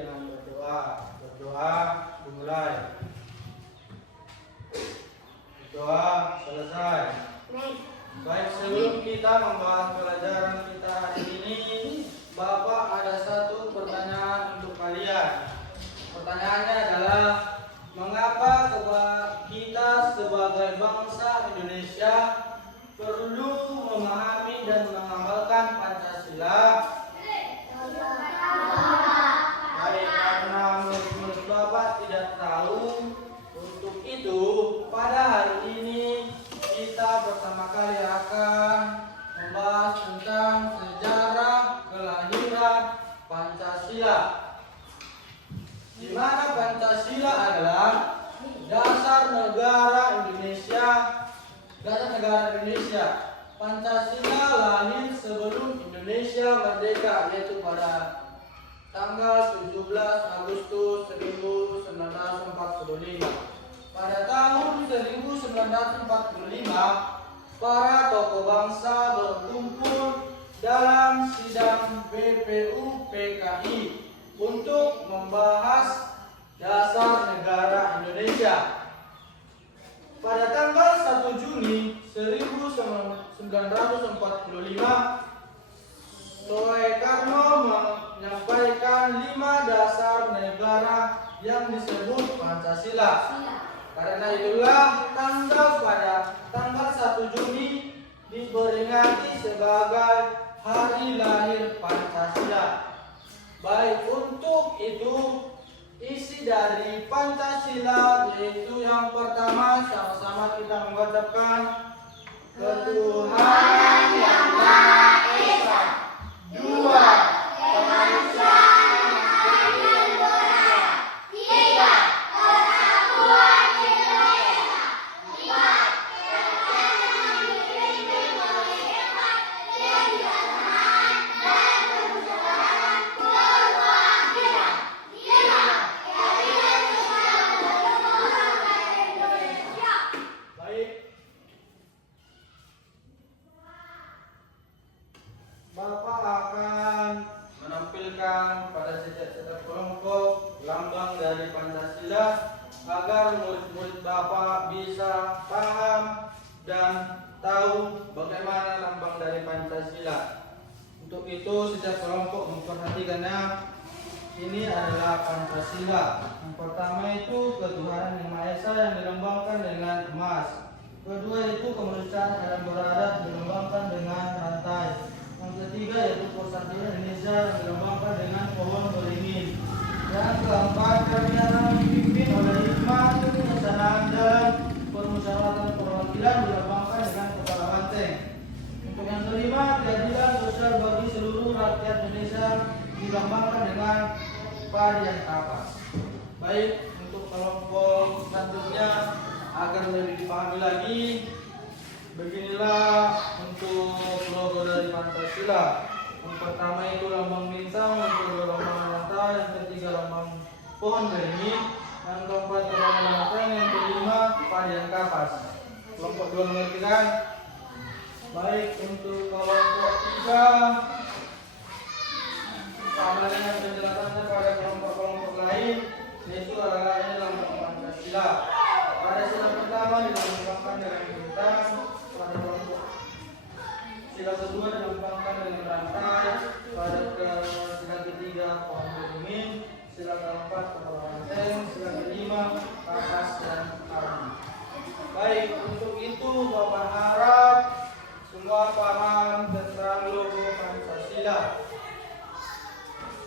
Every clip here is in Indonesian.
dengan berdoa. Berdoa dimulai. Berdoa selesai. Baik, sebelum kita membahas pelajaran kita hari ini, Bapak ada satu pertanyaan untuk kalian. Pertanyaannya adalah, mengapa kita sebagai bangsa Indonesia perlu memahami dan mengamalkan Pancasila? Baik, karena menurut Bapak tidak tahu. Untuk itu, pada hari ini kita pertama kali akan membahas tentang sejarah kelahiran Pancasila. Di mana Pancasila adalah dasar negara Indonesia. Pancasila lahir sebelum Indonesia merdeka, yaitu pada tanggal 17 Agustus 1945. Pada tahun 1945, para tokoh bangsa berkumpul dalam sidang BPUPKI untuk membahas dasar negara Indonesia. Pada tanggal 1 Juni 1945, Soekarno menyampaikan 5 dasar negara yang disebut Pancasila. Karena itulah pada tanggal 1 Juni diperingati sebagai hari lahir Pancasila. Baik, untuk itu isi dari Pancasila yaitu yang pertama, sama-sama kita mengucapkan ketuhanan yang Maha Esa. 2. Kemanusiaan yang sempurna. 3. Persatuan Indonesia. 4. Kebersamaan dipimpin oleh hikmat, kebijaksanaan, dan kemusyawaratan kebawahan. 5. Keadilan sosial bagi seluruh rakyat Indonesia. Baik. Bapak akan menampilkan pada setiap kelompok lambang dari Pancasila agar murid-murid Bapak bisa paham dan tahu bagaimana lambang dari Pancasila. Untuk itu setiap kelompok memperhatikannya. Ini adalah Pancasila. Yang pertama itu ketuhanan yang Maha Esa yang dilambangkan dengan emas. Kedua itu kemanusiaan yang beradab dilambangkan dengan rantai. Yang ketiga yaitu persatuan Indonesia yang dilambangkan dengan pohon beringin. Yang keempat, kerajaan dipimpin oleh hikmat, kebijaksanaan, dan permusyawaratan perwakilan dilambangkan dengan kepala banteng. Untuk yang kelima, keadilan sosial bagi seluruh rakyat Indonesia dilambangkan dengan varian kapas. Baik, untuk kelompok selanjutnya agar lebih dipahami lagi, beginilah untuk logo dari Pancasila. Yang pertama itu lambang bintang, yang kedua lambang rantai, yang ketiga lambang pohon beringin, yang keempat lambang banteng, yang kelima varian kapas. Kelompok 2 mengerti kan? Baik, untuk kelompok 3 sama dengan penjelasannya pada kelompok-kelompok lain, yaitu adalah ini lambang Pancasila. Pada sila pertama dilambangkan dengan bintang, pada kelompok sila kedua dilambangkan dengan rantai, pada sila ketiga pohon beringin, sila keempat kepala banteng, sila kelima kapas dan ardi. Baik, untuk itu Bapak harap semua paham tentang logo Pancasila.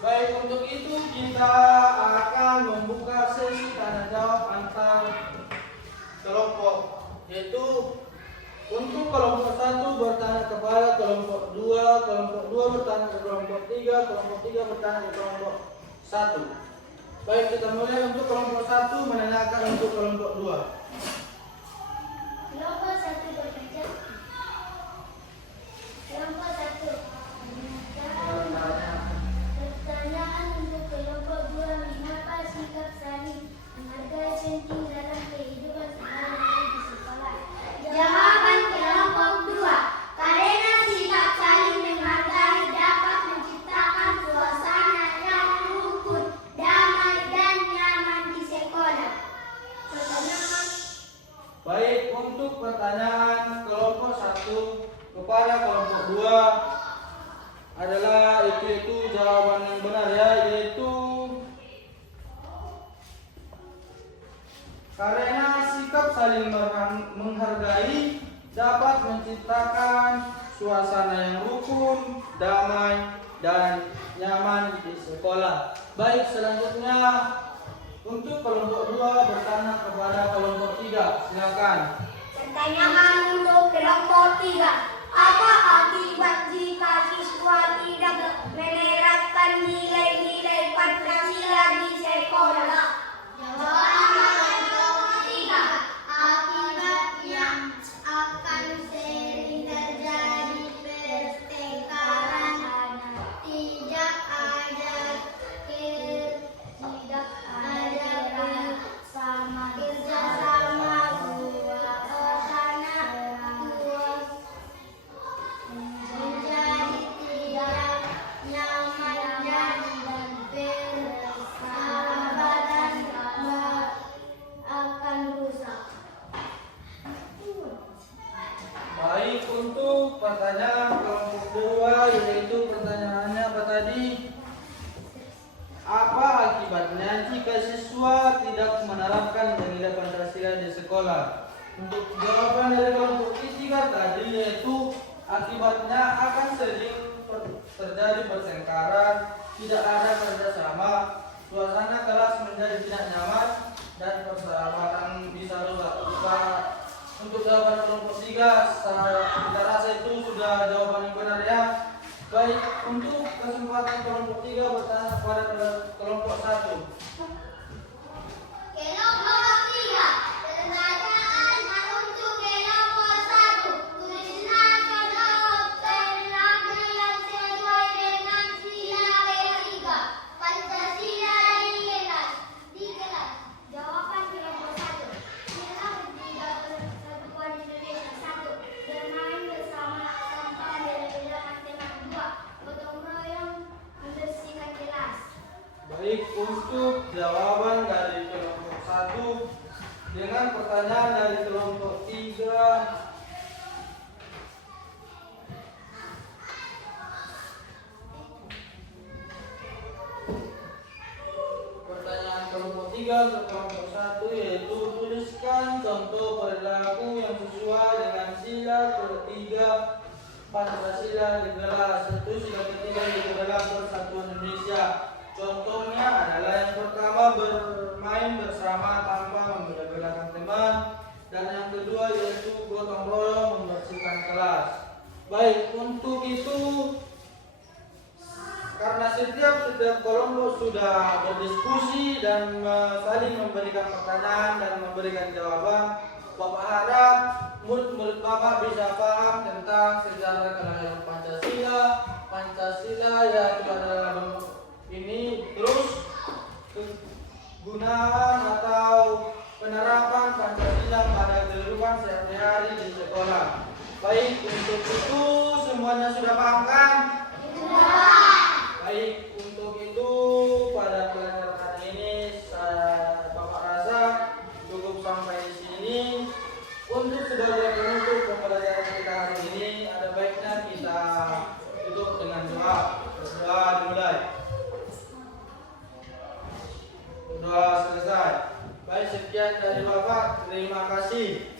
Baik, untuk itu kita akan membuka sesi tanya jawab antar kelompok, yaitu untuk kelompok 1 bertanya kepada kelompok 2, kelompok 2 bertanya ke kelompok 3, kelompok 3 bertanya ke kelompok 1. Baik, kita mulai untuk kelompok 1 menanyakan untuk kelompok 2. Kelompok 1 bertanya. Kelompok 1 pertanyaan untuk kelompok 2, mengapa sikap saling menghargai penting dalam kehidupan sehari-hari di sekolah? Jawaban kelompok 2, karena sikap saling menghargai dapat menciptakan suasana yang rukun dan Karena sikap saling menghargai dapat menciptakan suasana yang rukun, damai, dan nyaman di sekolah. Baik, selanjutnya untuk kelompok 2 bertanya kepada kelompok 3. Silakan. Pertanyaan untuk kelompok 3. Apa akibat jika siswa tidak menerapkan nilai-nilai Pancasila di sekolah? Jawaban kelompok 3. Akibatnya akan sering terjadi pertengkaran, tidak ada kerjasama, suasana menjadi tidak nyaman dan persahabatan akan rusak. Baik, untuk pertanyaan kelompok 2, yaitu pertanyaannya apa tadi? Apa akibatnya jika siswa tidak menerapkan nilai Pancasila di sekolah? Untuk jawaban dari kelompok 3 tadi, yaitu akibatnya akan sering terjadi pertengkaran, tidak ada kerjasama, suasana kelas menjadi tidak nyaman, dan persahabatan bisa rusak. Untuk jawaban kelompok 3, kita rasa itu sudah jawaban yang benar ya. Baik, untuk kesempatan kelompok 3 bertanya kepada kelompok 1. Kelompok 3. Pertanyaan untuk kelompok 1. Tulislah jawab terlalu yang sesuai dengan sila ketiga Pancasila di kelas. Jawaban kelompok 1. Sila ketiga Persatuan Indonesia. 1. Bermain bersama tanpa beda-beda macam. 2. Gotong royong membersihkan kelas. Baik, untuk jawaban dari kelompok 1 dengan pertanyaan dari kelompok 3. Pertanyaan kelompok 3 ke kelompok 1, yaitu tuliskan contoh perilaku yang sesuai dengan sila ketiga Pancasila di kelas. Itu sila ketiga yaitu dalam Persatuan Indonesia. Contohnya adalah yang pertama, bermain bersama tanpa membeda-bedakan teman, dan yang kedua yaitu gotong royong membersihkan kelas. Baik, untuk itu karena setiap kelompok sudah berdiskusi dan saling memberikan pertanyaan dan memberikan jawaban, Bapak harap murid-murid Bapak bisa paham tentang sejarah kelahiran Pancasila. Pancasila yaitu adalah bentuk ini, terus kegunaan atau penerapan Pancasila pada kehidupan sehari-hari di sekolah. Baik, untuk itu semuanya sudah paham kan? Baik, untuk itu pada pelajaran hari ini Bapak rasa cukup sampai di sini. Untuk sebagai penutup pembelajaran kita hari ini, ada baiknya kita tutup dengan doa. Doa dimulai. Doa selesai. Baik, sekian dari Bapak. Terima kasih.